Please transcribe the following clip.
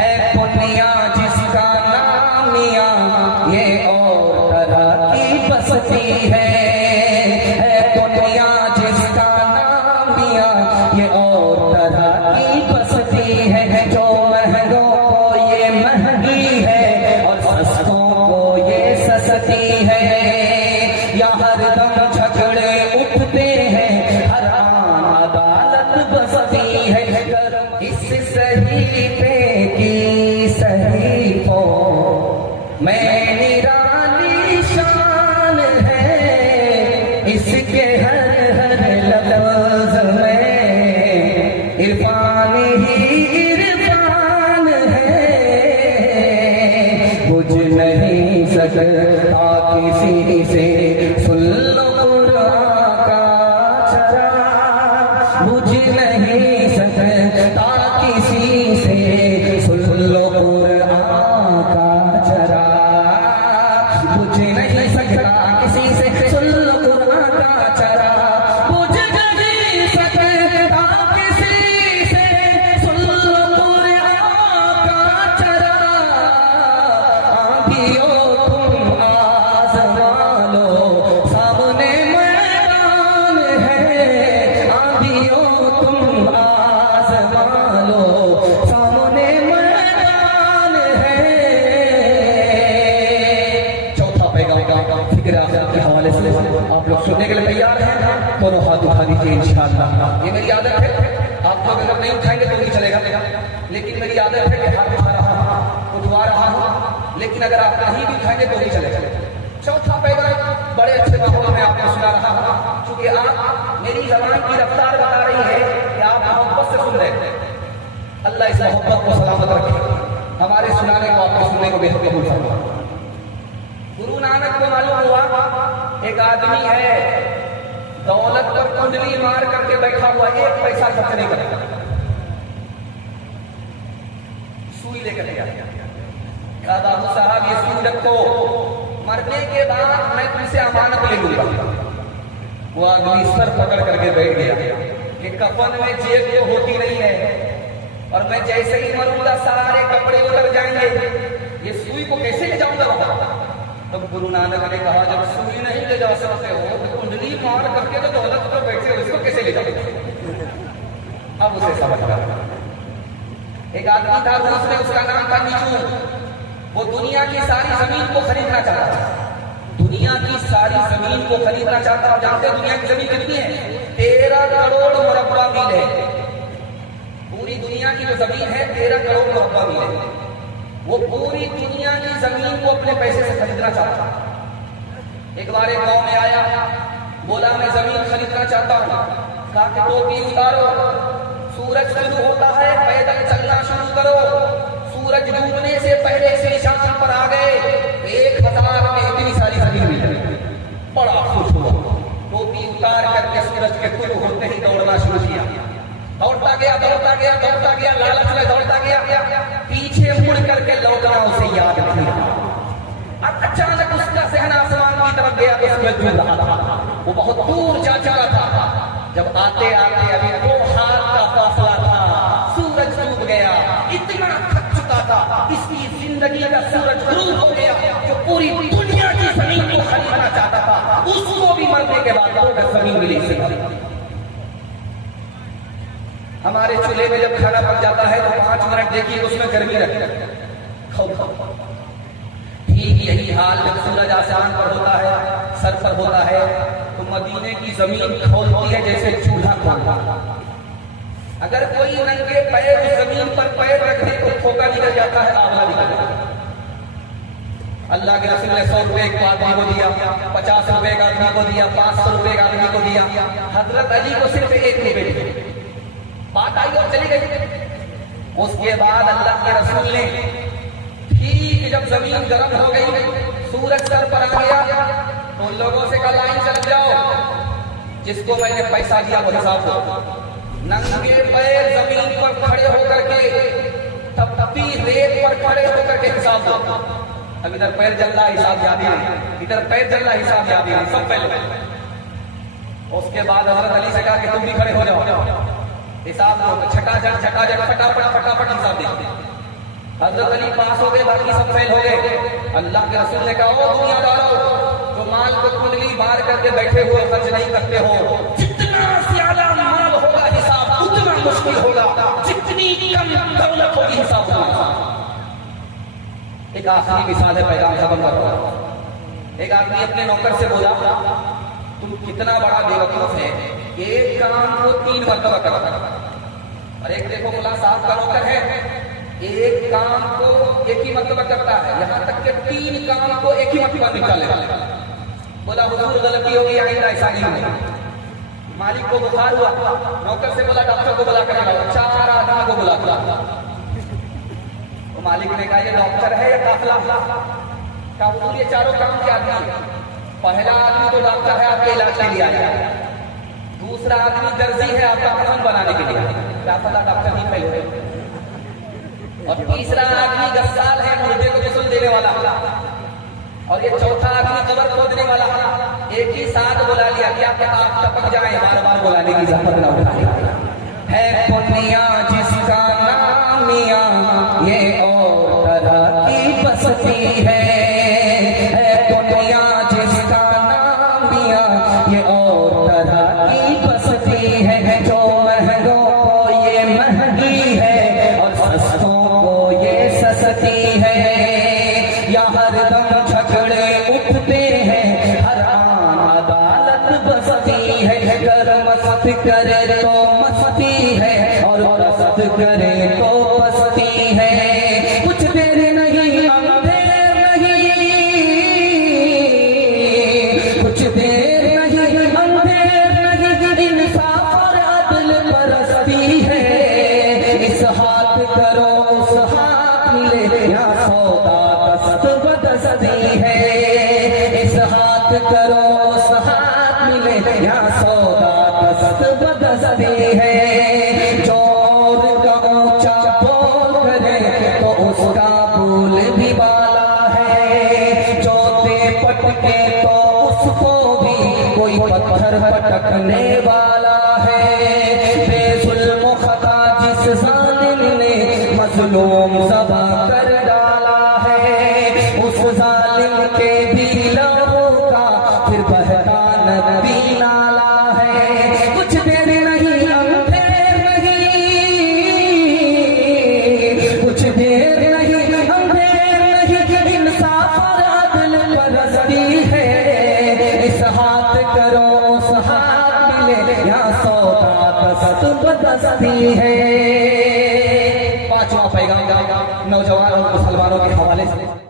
है दुनिया जिसका नाम मियां, ये और तरह की बसती है दुनिया जिसका नाम मियां, ये और तरह की बसती है। जो महंगों को ये महंगी है और सस्तों को ये सस्ती है। या हर दम झगड़े उठते हैं, हर आन अदालत बसती है। इस सहीफे की सहीफों में निराली शान है, इसके हर हर लफ्ज़ में इरफान ही इरफान है। बुझ नहीं सकता किसी से सुन लो कुरान का चराग, बुझ नहीं सकता किसी से सुन लो कुरान का चराग, बुझ नहीं सकता किसी से सुन लो कुरान का चराग, बुझ नहीं सकता किसी से सुन लो कुरान का चराग। आंधियों तुम आज़मा लो, सामने मैदान है। आंधियों तुम आज़मा लो, सामने मैदान है। चौथा पैगाम फिक्र आखिरत के हवाले से आप लोग सुनने के लिए तैयार हैं? दोनों हाथ उठा दीजिए इंशाअल्लाह। ये मेरी आदत है, आप लोग अगर नहीं उठाएंगे तो भी चलेगा, लेकिन मेरी आदत है कि हाथ उठा रहा हूं, उठवा रहा हूं, लेकिन अगर आप नहीं भी उठाएंगे तो भी चलेगा। चौथा पैगाम बड़े अच्छे माहौल में आपको सुना रहा हूं, क्योंकि आप मेरी ज़बान की रफ्तार बता रही है कि आप मोहब्बत से सुन रहे हैं। अल्लाह इस मोहब्बत को सलामत रखे, हमारे सुनाने को आपके सुनने को बेहद कबूल फरमाए। गुरु नानक को मालूम हुआ एक आदमी है, दौलत पर कुंडली मार करके बैठा हुआ, एक पैसा खर्च नहीं करता, सुई लेकर गया। कहा बाबू साहब ये सुई रखो, मरने के बाद मैं तुमसे अमानत ले लूंगा। वो आदमी सर पकड़ करके बैठ गया कि कफन में जेब तो होती नहीं है, और मैं जैसे ही मरूंगा सारे कपड़े उतर जाएंगे, ये सुई को कैसे ले जाऊंगा वहां? तब गुरु नानक ने कहा जब सुई नहीं ले जा सकते हो तो कुंडली मार करके तो दौलत पर बैठे हो, इसको कैसे ले जाओगे? अब उसे समझ गया। एक आदमी था, उसने उसका नाम था नीचू। वो दुनिया की सारी जमीन को खरीदना चाहता था, दुनिया की सारी जमीन को खरीदना चाहता। और जानते दुनिया की जमीन कितनी है? 13 करोड़ मुरब्बा मील है। पूरी दुनिया की जो जमीन है 13 करोड़ मुरब्बा मील है। वो पूरी दुनिया की जमीन को अपने पैसे से खरीदना चाहता। एक बार एक गांव में आया, बोला मैं जमीन खरीदना चाहता हूँ। कहा कि टोपी उतारो, सूरज शुरू होता है, पैदल चलना शुरू करो। सूरज डूबने से पहले से शाम पर आ गए। 1000 में इतनी सारी जमीन मिली। बड़ा खुश हुआ, टोपी उतार करके सूरज के कुल होते ही दौड़ना शुरू किया। दौड़ता गया दौड़ता गया दौड़ता गया, लालच में दौड़ता गया, पीछे मुड़ करके लौटना उसे याद नहीं रहा। अब अचानक उसका जहन आसमान की तरफ गया तो सूरज डूब रहा था। वो बहुत दूर जा चुका था। जब आते आते अभी 2 हाथ का फासला था, सूरज डूब गया। इतना थक चुका था, इसकी जिंदगी का सूरज डूब हो गया। जो पूरी दुनिया की जमीन को खरीदना चाहता था, उसको भी मरने के बाद 2 गज जमीन मिली। हमारे चूल्हे में जब खाना पक जाता है तो 5 मिनट देखिए उसमें गर्मी रखते हैं। ठीक यही हाल जब सूरज आसमान पर होता है, सर पर होता है, तो मदीने की जमीन खौलती है जैसे चूल्हा खोलता। अगर कोई नंगे पैर जमीन पर पैर रख दे तो ठोका निकल जाता है, आधा निकल जाता है। अल्लाह के रसूल ने 100 रुपए एक आदमी को दिया, 50 रुपए एक आदमी को दिया, 500 रुपए एक आदमी को दिया। हजरत अली को सिर्फ 1 रुपए दिए। बात आई और चली गई। उसके बाद अल्लाह के रसूल ने ठीक जब जमीन गर्म हो गई, सूरज सर पर आ गया, तो लोगों से कहा लाइन चल जाओ, जिसको मैंने पैसा दिया वो हिसाब दो। नंगे पैर जमीन पर खड़े होकर के, तपती रेत पर खड़े होकर के हिसाब दो। अब इधर पैर जल रहा, हिसाब याद ही नहीं, इधर पैर जल रहा, हिसाब याद ही नहीं, सब पहले। उसके बाद हजरत अली से कहा कि तुम भी खड़े हो जाओ, हिसाब दो। छटाझट फटाफट हिसाब दे। हजरत अली पास हो गए, बाकी सब फेल हो गए। अल्लाह के रसूल ने कहा, ओ दुनियादारों, जो माल को कुंडली बार करके बैठे हुए खर्च नहीं करते हो, जितना ज्यादा माल होगा हिसाब उतना मुश्किल होगा, जितनी कम दौलत होगी हिसाब उतना। एक आखिरी मिसाल है, पैगाम खत्म कर रहा हूं। एक आदमी अपने नौकर से बोला, तुम कितना बड़ा बेवकूफ है, एक काम को 3 मरतबा करता है। और एक देखो मुला साहब का नौकर है, एक काम को एक ही मरतबा करता है, यहाँ तक कि 3 काम को एक ही मरतबा निकालेगा। बोला हुजूर गलती होगी, आइंदा ऐसा नहीं होगा। मालिक को बुखार हुआ, नौकर से बोला डॉक्टर को बुला कर लाओ, 4 आदमी को बुला कर। तो मालिक ने कहा ये डॉक्टर है या काफिला? कहा हुजूर ये चारों काम के आदमी है। पहला आदमी तो डॉक्टर है, आपके इलाज के लिए आया। दूसरा आदमी दर्जी है, आपका कफन बनाने के लिए। क्या पता डॉक्टर नहीं पहले। और तीसरा आदमी गस्साल है, मुर्दे को गुस्ल देने वाला। और ये चौथा आदमी कब्र खोदने वाला। एक ही साथ बुला लिया, क्या पता आप टपक जाए, बार बार बुलाने की जरूरत न उठाए। है पुनिया जिसका नाम मियां, ये और तरह की बसती है। पुनिया जिसका नाम मियां, ये और तरह की बसती है। जो महंगों को ये महंगी है और सस्तों को ये सस्ती है। या हरदम झगड़े उठते हैं, हर आन अदालत बसती है। गर मस्त करे तो मस्ती है, और मस्त करे तो बसती है। कुछ देर नहीं अंधेर नहीं, कुछ देर नहीं अंधेर नहीं, इंसाफ और अदल परस्ती है। इस हाथ करो उस हाथ मिले, यहाँ सौदा दस्त बदस्ती है। इस हाथ करो उस हाथ मिले, यहाँ सौदा दस्त बदस्ती है। जो और का ऊंचा बोल करे तो उसका बोल भी बाला है। जो दे पटके तो उसको भी कोई पत्थर पटकने वाला है। बेजुल्म खता जिस जालिम ने मजलूम ज़बा कर डाला है, उस जालिम के भी लहू का फिर बहता नदी नाला है। कुछ देर नहीं अंधेर नहीं, कुछ देर नहीं अंधेर नहीं, इंसाफ और अदल परस्ती है। इस हाथ करो उस हाथ मिले, यहाँ सौदा दस्त बदस्ती है। 5वां पैगाम नौजवान और मुसलमानों के हवाले से।